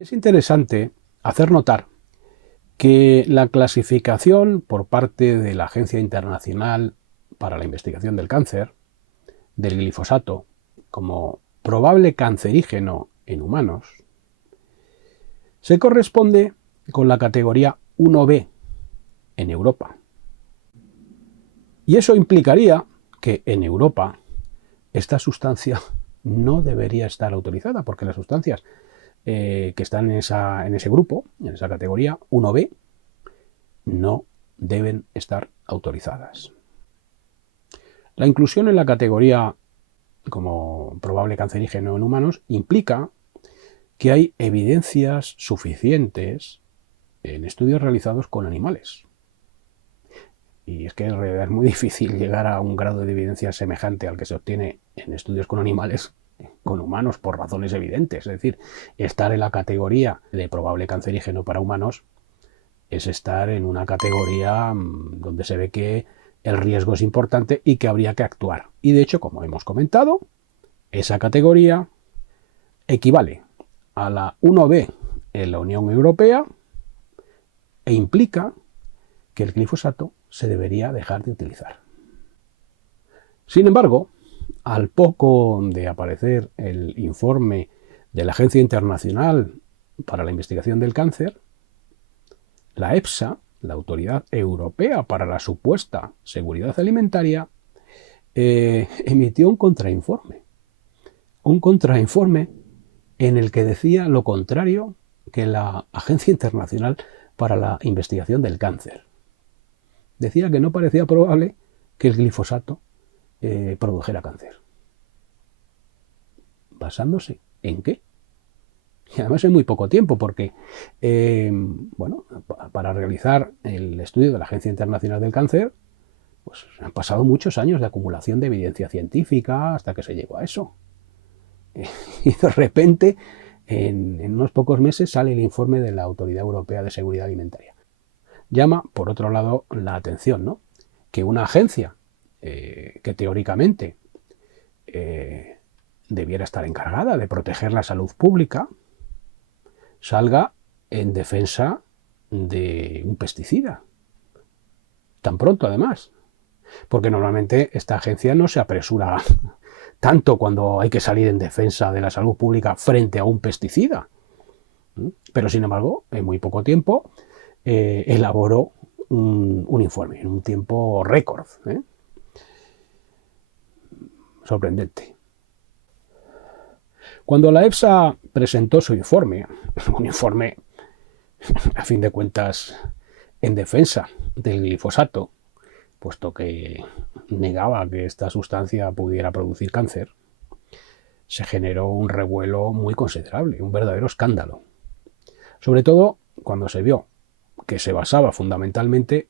Es interesante hacer notar que la clasificación por parte de la Agencia Internacional para la Investigación del Cáncer del glifosato como probable cancerígeno en humanos se corresponde con la categoría 1B en Europa. Y eso implicaría que en Europa esta sustancia no debería estar autorizada, porque las sustancias que están en ese grupo, en esa categoría 1B, no deben estar autorizadas. La inclusión en la categoría como probable cancerígeno en humanos implica que hay evidencias suficientes en estudios realizados con animales. Y es que en realidad es muy difícil llegar a un grado de evidencia semejante al que se obtiene en estudios con animales, con humanos, por razones evidentes. Es decir, estar en la categoría de probable cancerígeno para humanos es estar en una categoría donde se ve que el riesgo es importante y que habría que actuar. Y de hecho, como hemos comentado, esa categoría equivale a la 1B en la Unión Europea e implica que el glifosato se debería dejar de utilizar. Sin embargo, al poco de aparecer el informe de la Agencia Internacional para la Investigación del Cáncer, la EFSA, la Autoridad Europea para la Supuesta Seguridad Alimentaria, emitió un contrainforme. Un contrainforme en el que decía lo contrario que la Agencia Internacional para la Investigación del Cáncer. Decía que no parecía probable que el glifosato produjera cáncer. ¿Basándose en qué? Y además en muy poco tiempo, porque para realizar el estudio de la Agencia Internacional del Cáncer, pues han pasado muchos años de acumulación de evidencia científica hasta que se llegó a eso. Y de repente, en unos pocos meses, sale el informe de la Autoridad Europea de Seguridad Alimentaria. Llama, por otro lado, la atención, ¿no?, que una agencia que teóricamente debiera estar encargada de proteger la salud pública salga en defensa de un pesticida. Tan pronto, además. Porque normalmente esta agencia no se apresura tanto cuando hay que salir en defensa de la salud pública frente a un pesticida. Pero, sin embargo, en muy poco tiempo elaboró un informe, en un tiempo récord. Sorprendente. Cuando la EFSA presentó su informe, un informe, a fin de cuentas, en defensa del glifosato, puesto que negaba que esta sustancia pudiera producir cáncer, se generó un revuelo muy considerable, un verdadero escándalo. Sobre todo cuando se vio que se basaba fundamentalmente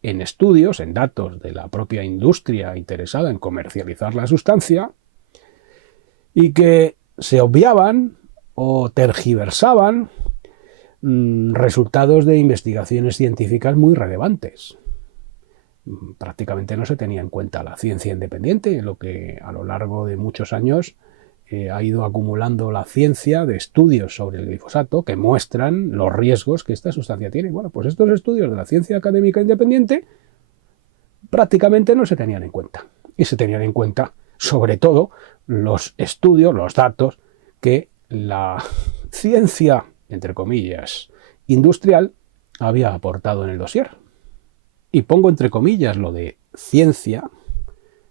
en estudios, en datos de la propia industria interesada en comercializar la sustancia, y que se obviaban o tergiversaban resultados de investigaciones científicas muy relevantes. Prácticamente no se tenía en cuenta la ciencia independiente, lo que a lo largo de muchos años ha ido acumulando la ciencia de estudios sobre el glifosato que muestran los riesgos que esta sustancia tiene. Bueno, pues estos estudios de la ciencia académica independiente prácticamente no se tenían en cuenta. Y se tenían en cuenta, sobre todo, los estudios, los datos que la ciencia, entre comillas, industrial había aportado en el dossier. Y pongo entre comillas lo de ciencia,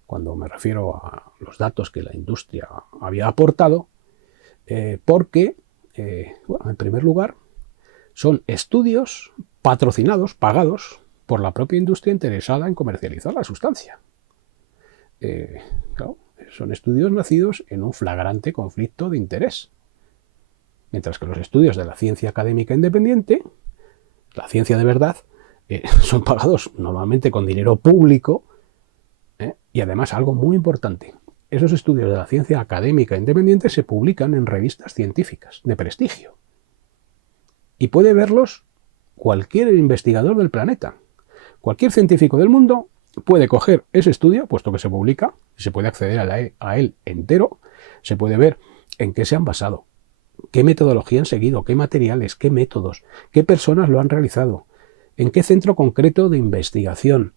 cuando me refiero a los datos que la industria había aportado, porque, en primer lugar, son estudios patrocinados, pagados por la propia industria interesada en comercializar la sustancia. Claro, son estudios nacidos en un flagrante conflicto de interés. Mientras que los estudios de la ciencia académica independiente, la ciencia de verdad, son pagados normalmente con dinero público, y además algo muy importante, esos estudios de la ciencia académica independiente se publican en revistas científicas de prestigio y puede verlos cualquier investigador del planeta. Cualquier científico del mundo puede coger ese estudio, puesto que se publica, se puede acceder a él entero, se puede ver en qué se han basado, qué metodología han seguido, qué materiales, qué métodos, qué personas lo han realizado, en qué centro concreto de investigación,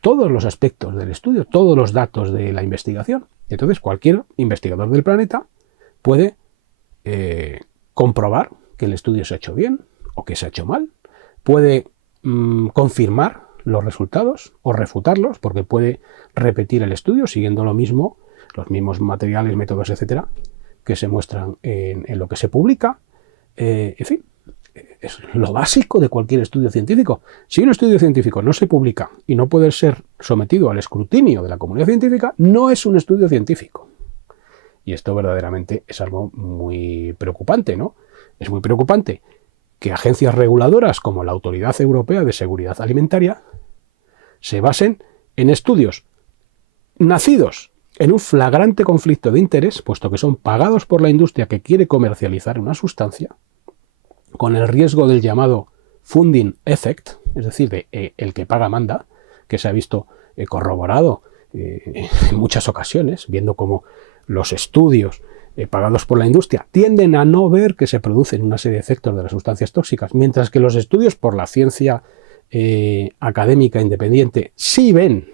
todos los aspectos del estudio, todos los datos de la investigación. Entonces, cualquier investigador del planeta puede comprobar que el estudio se ha hecho bien o que se ha hecho mal, puede confirmar los resultados o refutarlos, porque puede repetir el estudio siguiendo lo mismo, los mismos materiales, métodos, etcétera, que se muestran en lo que se publica. En fin, es lo básico de cualquier estudio científico. Si un estudio científico no se publica y no puede ser sometido al escrutinio de la comunidad científica, no es un estudio científico. Y esto verdaderamente es algo muy preocupante, ¿no? Es muy preocupante que agencias reguladoras como la Autoridad Europea de Seguridad Alimentaria se basen en estudios nacidos en un flagrante conflicto de interés, puesto que son pagados por la industria que quiere comercializar una sustancia, con el riesgo del llamado funding effect, es decir, de el que paga manda, que se ha visto corroborado en muchas ocasiones, viendo cómo los estudios pagados por la industria tienden a no ver que se producen una serie de efectos de las sustancias tóxicas, mientras que los estudios por la ciencia académica independiente sí ven,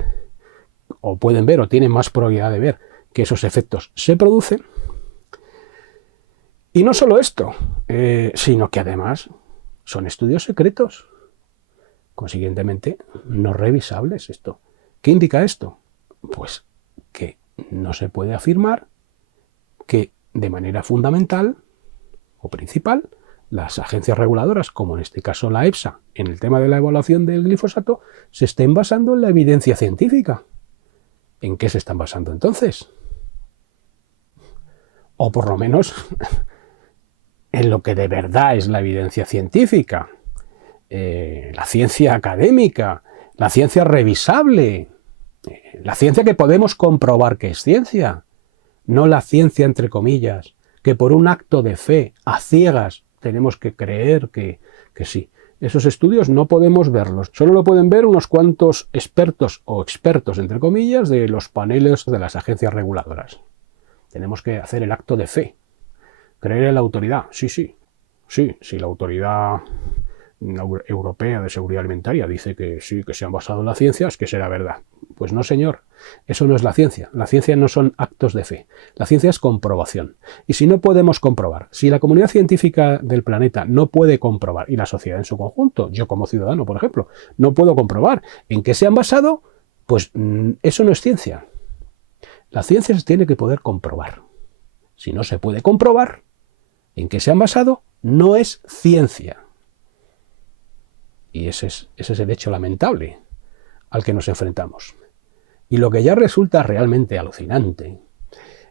o pueden ver, o tienen más probabilidad de ver que esos efectos se producen. Y no solo esto, sino que además son estudios secretos, consiguientemente no revisables. Esto, ¿qué indica esto? Pues que no se puede afirmar que de manera fundamental o principal las agencias reguladoras, como en este caso la EFSA, en el tema de la evaluación del glifosato, se estén basando en la evidencia científica. ¿En qué se están basando entonces? O por lo menos en lo que de verdad es la evidencia científica, la ciencia académica, la ciencia revisable, la ciencia que podemos comprobar que es ciencia, no la ciencia entre comillas, que por un acto de fe a ciegas tenemos que creer que sí. Esos estudios no podemos verlos, solo lo pueden ver unos cuantos expertos o expertos entre comillas de los paneles de las agencias reguladoras. Tenemos que hacer el acto de fe. Creer en la autoridad, sí, la autoridad europea de seguridad alimentaria dice que sí, que se han basado en la ciencia, es que será verdad. Pues no, señor, eso no es la ciencia. La ciencia no son actos de fe. La ciencia es comprobación. Y si no podemos comprobar, si la comunidad científica del planeta no puede comprobar, y la sociedad en su conjunto, yo como ciudadano, por ejemplo, no puedo comprobar en qué se han basado, pues eso no es ciencia. La ciencia se tiene que poder comprobar. Si no se puede comprobar en qué se han basado, no es ciencia. Y ese es el hecho lamentable al que nos enfrentamos. Y lo que ya resulta realmente alucinante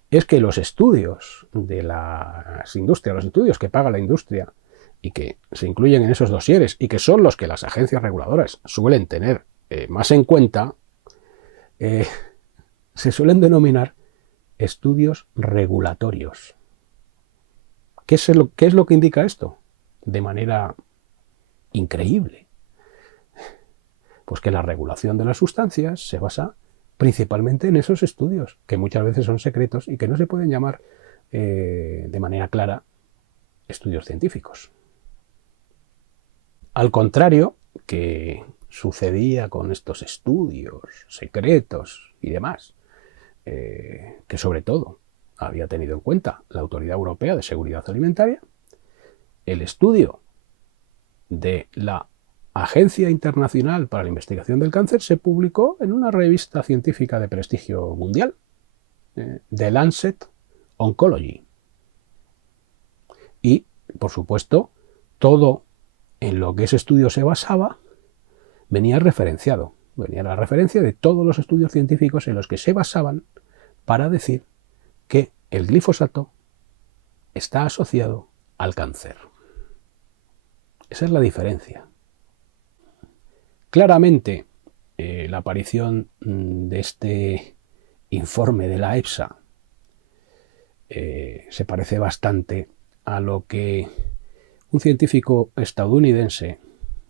es que los estudios de las industrias, los estudios que paga la industria y que se incluyen en esos dosieres y que son los que las agencias reguladoras suelen tener más en cuenta, se suelen denominar estudios regulatorios. ¿Qué es lo que indica esto? De manera increíble. Pues que la regulación de las sustancias se basa principalmente en esos estudios, que muchas veces son secretos y que no se pueden llamar de manera clara estudios científicos. Al contrario que sucedía con estos estudios secretos y demás, que sobre todo había tenido en cuenta la Autoridad Europea de Seguridad Alimentaria, el estudio de la Agencia Internacional para la Investigación del Cáncer se publicó en una revista científica de prestigio mundial, The Lancet Oncology. Y, por supuesto, todo en lo que ese estudio se basaba venía referenciado. Venía la referencia de todos los estudios científicos en los que se basaban para decir que el glifosato está asociado al cáncer. Esa es la diferencia. Claramente, la aparición de este informe de la EFSA se parece bastante a lo que un científico estadounidense,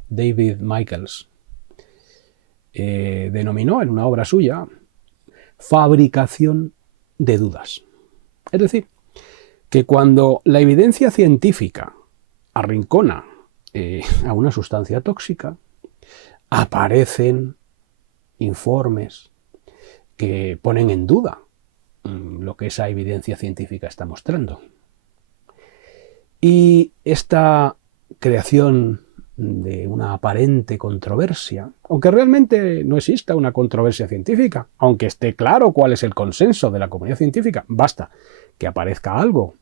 David Michaels, denominó en una obra suya fabricación de dudas. Es decir, que cuando la evidencia científica arrincona a una sustancia tóxica, aparecen informes que ponen en duda lo que esa evidencia científica está mostrando. Y esta creación de una aparente controversia, aunque realmente no exista una controversia científica, aunque esté claro cuál es el consenso de la comunidad científica, basta que aparezca algo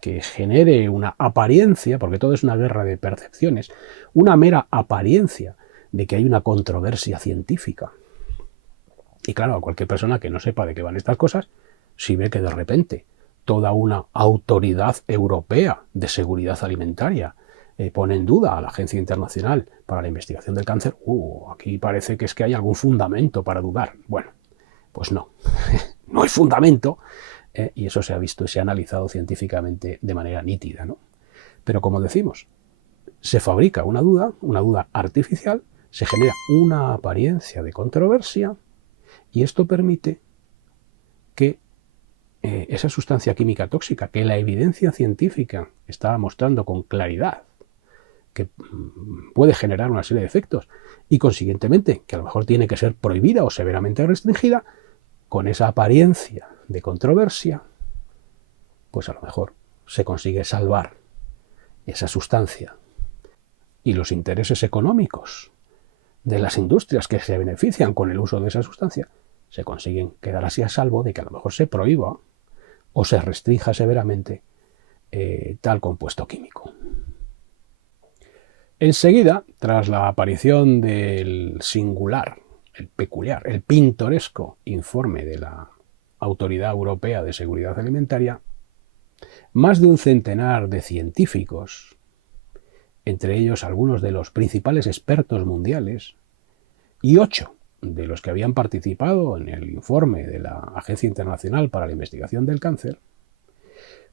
que genere una apariencia, porque todo es una guerra de percepciones, una mera apariencia de que hay una controversia científica. Y claro, a cualquier persona que no sepa de qué van estas cosas, si ve que de repente toda una autoridad europea de seguridad alimentaria pone en duda a la Agencia Internacional para la Investigación del Cáncer, aquí parece que es que hay algún fundamento para dudar. Bueno, pues no, no hay fundamento, y eso se ha visto y se ha analizado científicamente de manera nítida, ¿no? Pero como decimos, se fabrica una duda artificial, se genera una apariencia de controversia, y esto permite que esa sustancia química tóxica, que la evidencia científica está mostrando con claridad que puede generar una serie de efectos y consiguientemente que a lo mejor tiene que ser prohibida o severamente restringida, con esa apariencia de controversia, pues a lo mejor se consigue salvar esa sustancia y los intereses económicos de las industrias que se benefician con el uso de esa sustancia se consiguen quedar así a salvo de que a lo mejor se prohíba o se restrinja severamente tal compuesto químico. Enseguida, tras la aparición del singular, el peculiar, el pintoresco informe de la Autoridad Europea de Seguridad Alimentaria, más de un centenar de científicos, entre ellos algunos de los principales expertos mundiales, y 8 de los que habían participado en el informe de la Agencia Internacional para la Investigación del Cáncer,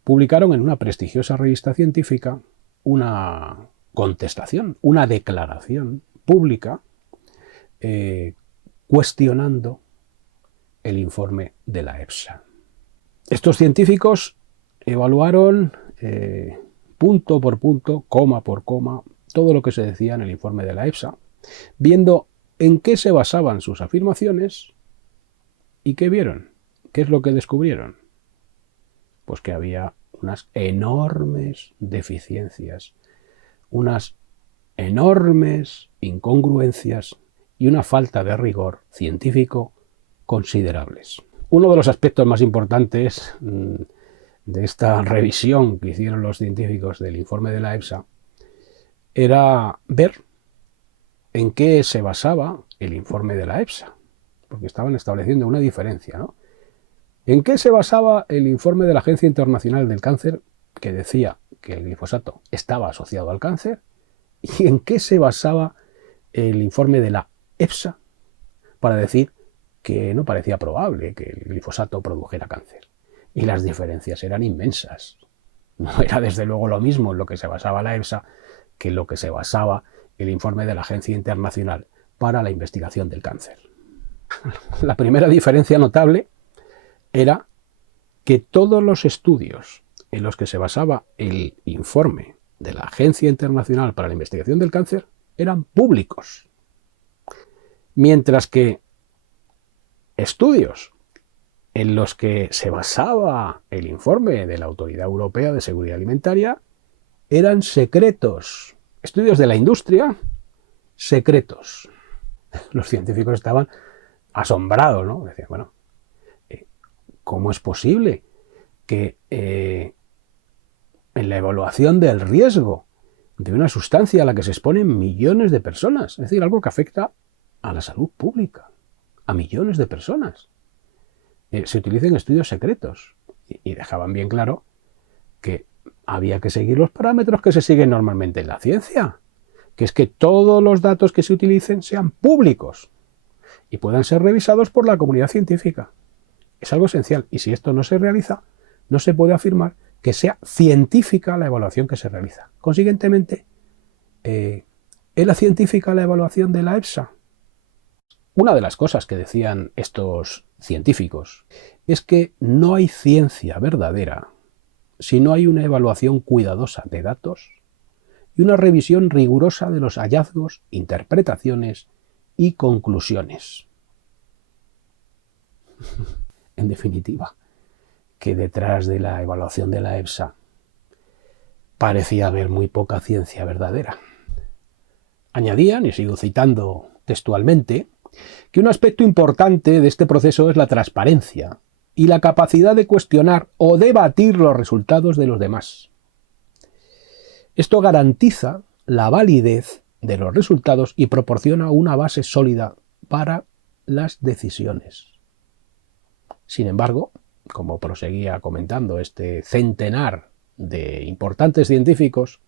publicaron en una prestigiosa revista científica una contestación, una declaración pública cuestionando el informe de la EFSA. Estos científicos evaluaron punto por punto, coma por coma, todo lo que se decía en el informe de la EFSA, viendo en qué se basaban sus afirmaciones y qué vieron, qué es lo que descubrieron. Pues que había unas enormes deficiencias, unas enormes incongruencias y una falta de rigor científico considerables. Uno de los aspectos más importantes de esta revisión que hicieron los científicos del informe de la EFSA era ver en qué se basaba el informe de la EFSA, porque estaban estableciendo una diferencia, ¿no? ¿En qué se basaba el informe de la Agencia Internacional del Cáncer, que decía que el glifosato estaba asociado al cáncer? ¿Y en qué se basaba el informe de la EFSA para decir que no parecía probable que el glifosato produjera cáncer? Y las diferencias eran inmensas. No era desde luego lo mismo en lo que se basaba la EFSA que en lo que se basaba el informe de la Agencia Internacional para la Investigación del Cáncer. La primera diferencia notable era que todos los estudios en los que se basaba el informe de la Agencia Internacional para la Investigación del Cáncer eran públicos, mientras que estudios en los que se basaba el informe de la Autoridad Europea de Seguridad Alimentaria eran secretos. Estudios de la industria, secretos. Los científicos estaban asombrados, ¿no? Decían, bueno, ¿cómo es posible que en la evaluación del riesgo de una sustancia a la que se exponen millones de personas, es decir, algo que afecta a la salud pública, a millones de personas, se utilicen estudios secretos? Y dejaban bien claro que había que seguir los parámetros que se siguen normalmente en la ciencia, que es que todos los datos que se utilicen sean públicos y puedan ser revisados por la comunidad científica. Es algo esencial, y si esto no se realiza, no se puede afirmar que sea científica la evaluación que se realiza. Consiguientemente, ¿era científica la evaluación de la EFSA? Una de las cosas que decían estos científicos es que no hay ciencia verdadera si no hay una evaluación cuidadosa de datos y una revisión rigurosa de los hallazgos, interpretaciones y conclusiones. En definitiva, que detrás de la evaluación de la EFSA parecía haber muy poca ciencia verdadera. Añadían, y sigo citando textualmente, que un aspecto importante de este proceso es la transparencia y la capacidad de cuestionar o debatir los resultados de los demás. Esto garantiza la validez de los resultados y proporciona una base sólida para las decisiones. Sin embargo, como proseguía comentando este centenar de importantes científicos,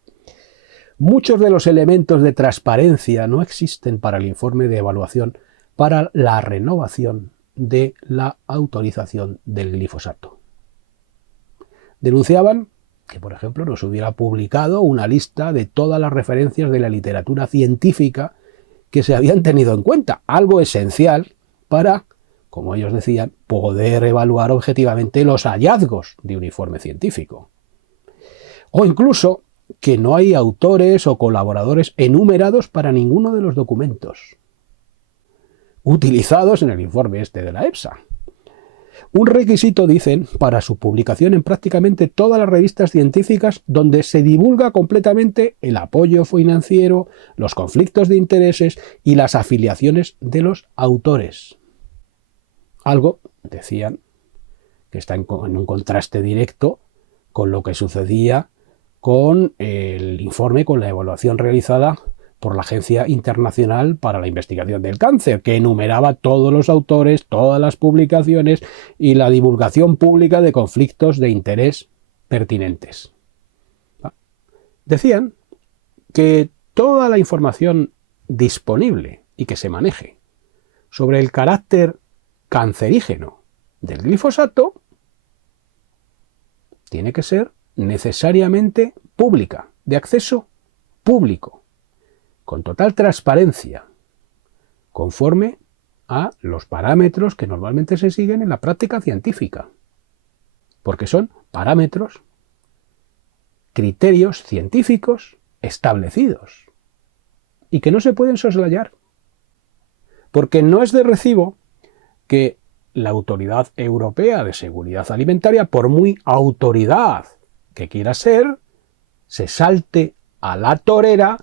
muchos de los elementos de transparencia no existen para el informe de evaluación para la renovación de la autorización del glifosato. Denunciaban que, por ejemplo, no se hubiera publicado una lista de todas las referencias de la literatura científica que se habían tenido en cuenta, algo esencial para, como ellos decían, poder evaluar objetivamente los hallazgos de un informe científico. O incluso que no hay autores o colaboradores enumerados para ninguno de los documentos utilizados en el informe de la EFSA. Un requisito, dicen, para su publicación en prácticamente todas las revistas científicas donde se divulga completamente el apoyo financiero, los conflictos de intereses y las afiliaciones de los autores. Algo, decían, que está en un contraste directo con lo que sucedía con el informe, con la evaluación realizada por la Agencia Internacional para la Investigación del Cáncer, que enumeraba todos los autores, todas las publicaciones y la divulgación pública de conflictos de interés pertinentes. Decían que toda la información disponible y que se maneje sobre el carácter cancerígeno del glifosato tiene que ser necesariamente pública, de acceso público, con total transparencia, conforme a los parámetros que normalmente se siguen en la práctica científica, porque son parámetros, criterios científicos establecidos y que no se pueden soslayar, porque no es de recibo que la Autoridad Europea de Seguridad Alimentaria, por muy autoridad que quiera ser, se salte a la torera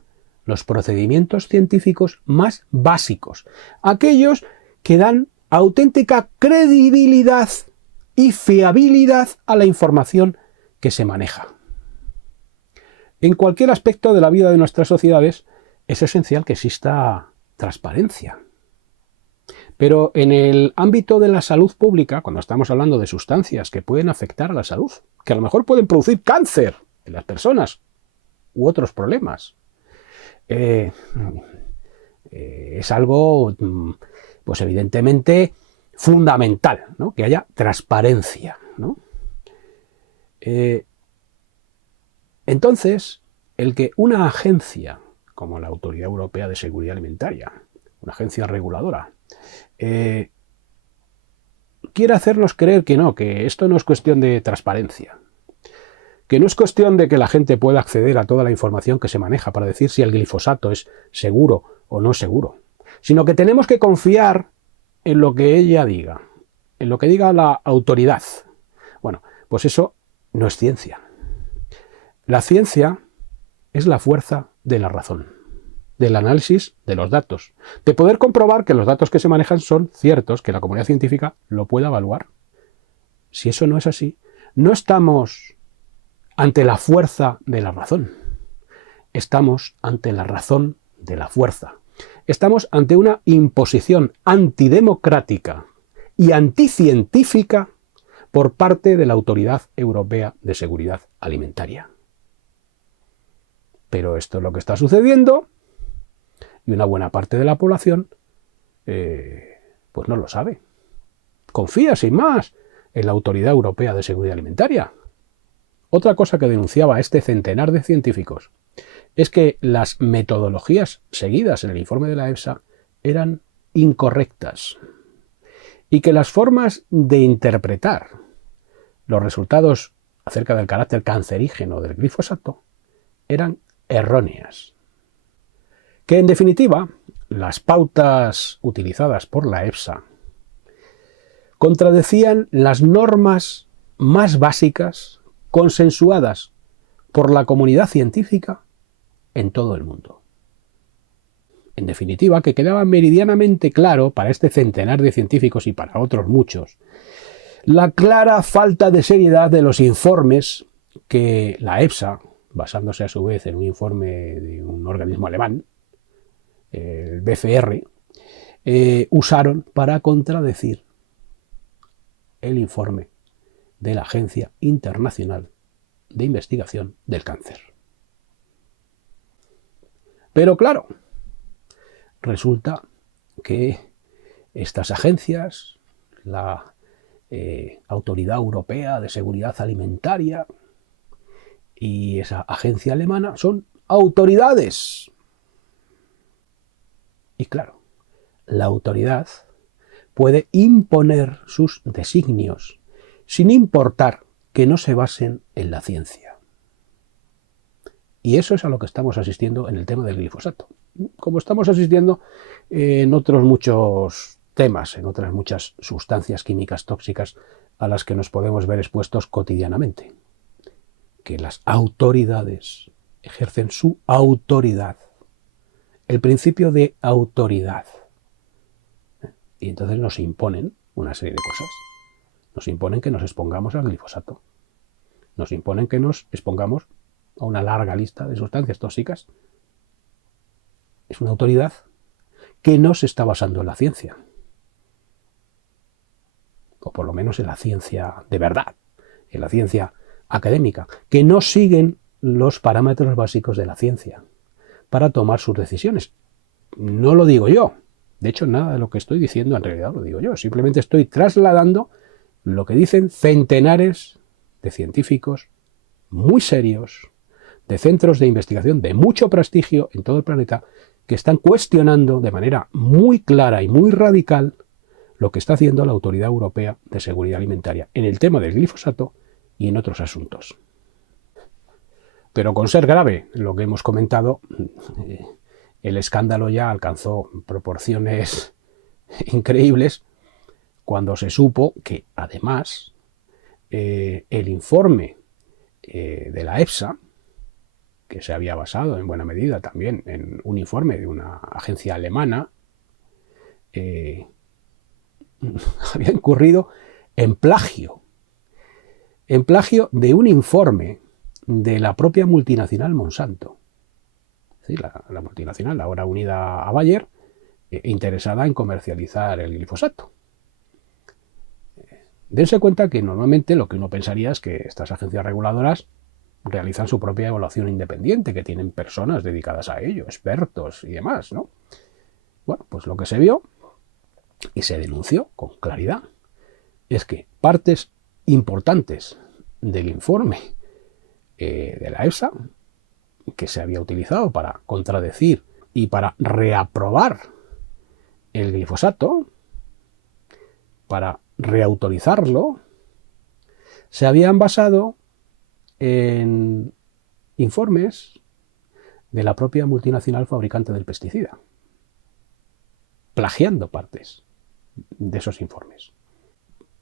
los procedimientos científicos más básicos, aquellos que dan auténtica credibilidad y fiabilidad a la información que se maneja. En cualquier aspecto de la vida de nuestras sociedades es esencial que exista transparencia. Pero en el ámbito de la salud pública, cuando estamos hablando de sustancias que pueden afectar a la salud, que a lo mejor pueden producir cáncer en las personas u otros problemas, es algo, pues evidentemente, fundamental, ¿no? Que haya transparencia, ¿no? Entonces, el que una agencia como la Autoridad Europea de Seguridad Alimentaria, una agencia reguladora, quiere hacernos creer que no, que esto no es cuestión de transparencia, que no es cuestión de que la gente pueda acceder a toda la información que se maneja para decir si el glifosato es seguro o no seguro, sino que tenemos que confiar en lo que ella diga, en lo que diga la autoridad. Bueno, pues eso no es ciencia. La ciencia es la fuerza de la razón, del análisis de los datos, de poder comprobar que los datos que se manejan son ciertos, que la comunidad científica lo pueda evaluar. Si eso no es así, no estamos ante la fuerza de la razón, estamos ante la razón de la fuerza. Estamos ante una imposición antidemocrática y anticientífica por parte de la Autoridad Europea de Seguridad Alimentaria. Pero esto es lo que está sucediendo y una buena parte de la población pues no lo sabe. Confía sin más en la Autoridad Europea de Seguridad Alimentaria. Otra cosa que denunciaba este centenar de científicos es que las metodologías seguidas en el informe de la EFSA eran incorrectas y que las formas de interpretar los resultados acerca del carácter cancerígeno del glifosato eran erróneas. Que en definitiva, las pautas utilizadas por la EFSA contradecían las normas más básicas consensuadas por la comunidad científica en todo el mundo. En definitiva, que quedaba meridianamente claro para este centenar de científicos y para otros muchos la clara falta de seriedad de los informes que la EFSA, basándose a su vez en un informe de un organismo alemán, el BfR, usaron para contradecir el informe de la Agencia Internacional de Investigación del Cáncer. Pero claro, resulta que estas agencias, la Autoridad Europea de Seguridad Alimentaria y esa agencia alemana son autoridades. Y claro, la autoridad puede imponer sus designios sin importar que no se basen en la ciencia. Y eso es a lo que estamos asistiendo en el tema del glifosato. Como estamos asistiendo en otros muchos temas, en otras muchas sustancias químicas tóxicas a las que nos podemos ver expuestos cotidianamente. Que las autoridades ejercen su autoridad. El principio de autoridad. Y entonces nos imponen una serie de cosas. Nos imponen que nos expongamos al glifosato. Nos imponen que nos expongamos a una larga lista de sustancias tóxicas. Es una autoridad que no se está basando en la ciencia. O por lo menos en la ciencia de verdad, en la ciencia académica, que no siguen los parámetros básicos de la ciencia para tomar sus decisiones. No lo digo yo. De hecho, nada de lo que estoy diciendo en realidad lo digo yo. Simplemente estoy trasladando lo que dicen centenares de científicos muy serios, de centros de investigación de mucho prestigio en todo el planeta, que están cuestionando de manera muy clara y muy radical lo que está haciendo la Autoridad Europea de Seguridad Alimentaria en el tema del glifosato y en otros asuntos. Pero con ser grave lo que hemos comentado, el escándalo ya alcanzó proporciones increíbles cuando se supo que, además, el informe de la EFSA, que se había basado en buena medida también en un informe de una agencia alemana, había incurrido en plagio de un informe de la propia multinacional Monsanto. Sí, la multinacional, ahora unida a Bayer, interesada en comercializar el glifosato. Dense cuenta que normalmente lo que uno pensaría es que estas agencias reguladoras realizan su propia evaluación independiente, que tienen personas dedicadas a ello, expertos y demás, ¿no? Bueno, pues lo que se vio y se denunció con claridad es que partes importantes del informe de la EFSA, que se había utilizado para contradecir y para reaprobar el glifosato, para reautorizarlo, se habían basado en informes de la propia multinacional fabricante del pesticida, plagiando partes de esos informes.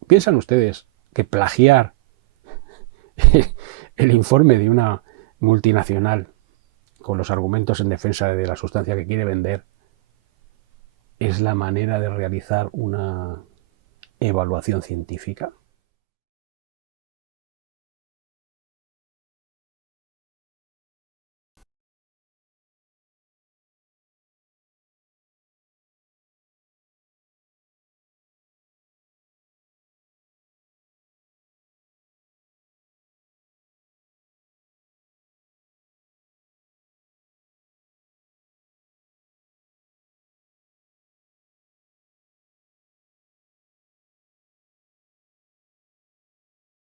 ¿Piensan ustedes que plagiar el informe de una multinacional con los argumentos en defensa de la sustancia que quiere vender es la manera de realizar una evaluación científica?